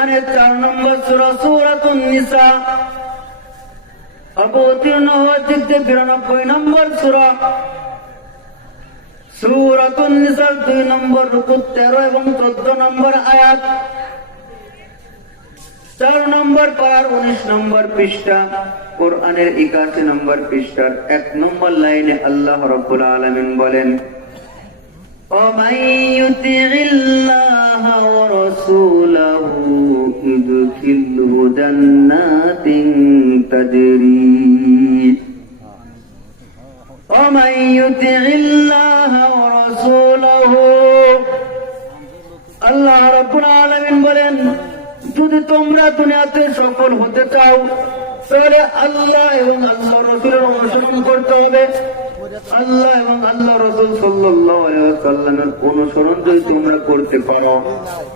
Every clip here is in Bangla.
কোরআনের 4 নম্বর সূরা সূরাতুন নিসা, অবতীর্ণ হয়েছে 92 নম্বর সূরা। সূরাতুন নিসার 2 নম্বর রুকু 13 এবং 14 নম্বর আয়াত, 4 নম্বর পারার 19 নম্বর পৃষ্ঠা, কোরআনের 81 নম্বর পৃষ্ঠার 1 নম্বর লাইনে আল্লাহ রাব্বুল আলামিন বলেন, وَمَن يُطِعِ اللَّهَ وَرَسُولَهُ يُدْخِلْهُ جَنَّاتٍ تَجْرِي وَمَن يُطِعِ اللَّهَ وَرَسُولَهُ। আল্লাহ রাব্বুল আলামিন বলেন, যদি তোমরা দুনিয়াতে সফল হতে চাও তাহলে আল্লাহ এবং আল্লাহ রাসূলের অনুসরণ করতে হবে। আল্লাহ এবং আল্লাহ রাসূল সাল্লাল্লাহু আলাইহি ওয়াসাল্লামের অনুসরণ যদি তোমরা করতে পারো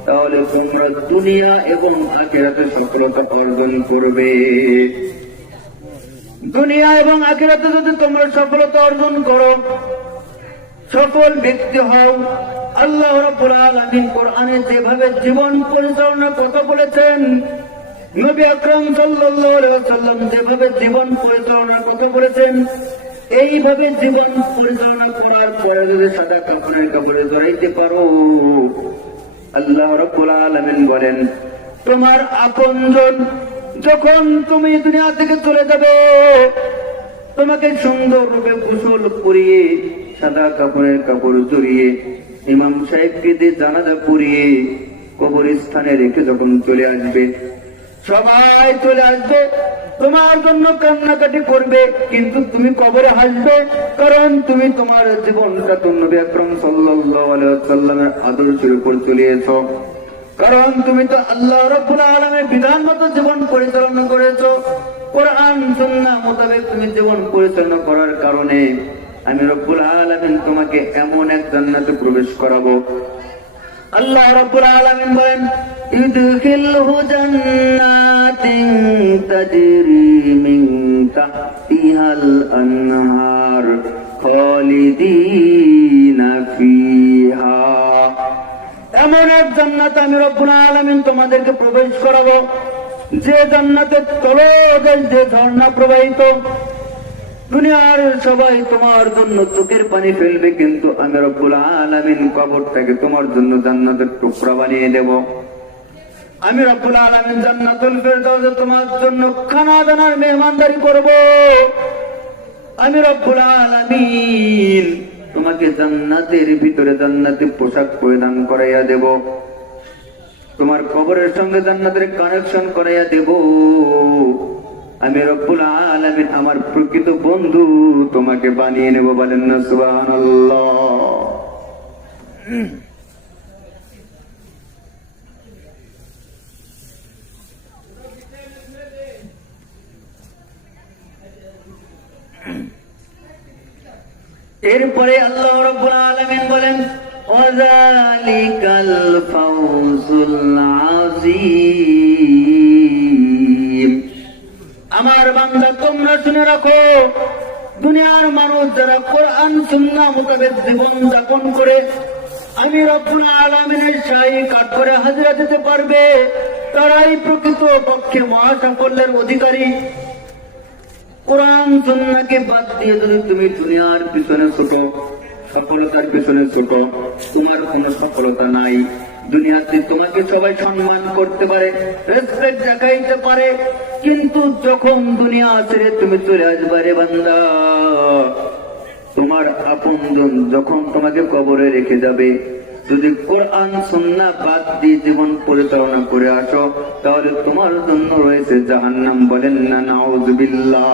তাহলে তোমরা দুনিয়া এবং আখিরাতে সফলতা অর্জন করবে। দুনিয়া এবং আখিরাতে যদি তোমরা সফলতা অর্জন করো, সফল ব্যক্তি হও, আল্লাহ রাব্বুল আলামিন কোরআনে যেভাবে জীবন পরিচালনার কথা বলেছেন, নবী আকরাম সাল্লাল্লাহু আলাইহি ওয়াসাল্লাম যেভাবে জীবন পরিচালনার কথা বলেছেন, এইভাবে জীবন পরিচালনা করার পরে যদি সাদা কাপড়ের কাপড়ে জড়াইতে পারো, আল্লাহ রাব্বুল আলামিন বলেন, তোমার আপনজন যখন তুমি দুনিয়া থেকে চলে যাবে, তোমাকে সুন্দর রূপে গোসল করিয়ে সাদা কাপড়ের কাপড় জড়িয়ে ইমাম সাহেবকে দিয়ে জানাজা পড়িয়ে কবরস্থানে রেখে যখন চলে আসবে, সবাই চলে আসবে, তোমার জন্য কান্নাকাটি করবে, কিন্তু তুমি কবরে হাসবে, কারণ তুমি তোমার জীবনটা তো নবী আকরাম সাল্লাল্লাহু আলাইহি ওয়াসাল্লামের আদর্শের উপর চলিয়েছো, কারণ তুমি তো আল্লাহ রাব্বুল আলামিনের বিধান মতো জীবন পরিচালনা করেছো। কোরআন সুন্নাহ মোতাবেক তুমি জীবন পরিচালনা করার কারণে আমি রব্বুল আলামিন তোমাকে এমন এক জান্নাতে প্রবেশ করাবো। আল্লাহ রাব্বুল আলামিন বলেন, ইদখিলহু জান্নাতিন তাজরি মিন তাহতিহাল আনহার খালিদিনা ফিহা। এমন এক জান্নাতে আমি রব্বুল আলামিন তোমাদেরকে প্রবেশ করাবো, যে জান্নাতের তলদেশ যে ঝর্ণা প্রবাহিত। দুনিয়ার সবাই তোমার জন্য চোখের পানি ফেলবে, কিন্তু আমি রব্বুল আলামিন কবরটাকে তোমার জন্য জান্নাতের টুকরা বানিয়ে দেব। আমি রব্বুল আলামিন জান্নাতুল ফেরদাউসে তোমার জন্য খানা দানার মেহমানদারি করব। আমি রব্বুল আলামিন তোমাকে জান্নাতের ভিতরে জান্নাতের পোশাক পরিধান করাইয়া দেব, তোমার কবরের সঙ্গে জান্নাতের কানেকশন করাইয়া দেব। আমি রব্বুল আলামিন আমার প্রকৃত বন্ধু তোমাকে বানিয়ে নেব। বলেন না সুবহানাল্লাহ। এরপরে আল্লাহ রাব্বুল আলামিন বলেন, ওয়াযালিকাল ফাওজুল আযীম। আমার বান্দা তোমরা শুনে রাখো, দুনিয়ার মানুষ যারা কোরআন সুন্নাহ মোতাবেক জীবন যাপন করে আমি রব্বুল আলামিনের শাহী কাঠ করে হাজিরা দিতে পারবে, তারাই প্রকৃত পক্ষে মহাসাফল্যের অধিকারী। কোরআন সুন্নাহকে বাদ দিয়ে যদি তুমি দুনিয়ার পিছনে ছোটো, সফলতার পিছনে ছোটো, তোমার কোনো সফলতা নাই। দুনিয়াতে তোমাকে সবাই সম্মান করতে পারে, রেসপেক্ট দেখাইতে পারে, কিন্তু যখন দুনিয়া ছেড়ে তুমি চলে আসবে রে বান্দা, তোমার আপনজন যখন তোমাকে কবরে রেখে যাবে, যদি কোরআন সুন্নাহ বাদ দিয়ে জীবন পরিচালনা করে আসো, তাহলে তোমার জন্য রয়েছে জাহান্নাম। বলেন না নাউযুবিল্লাহ।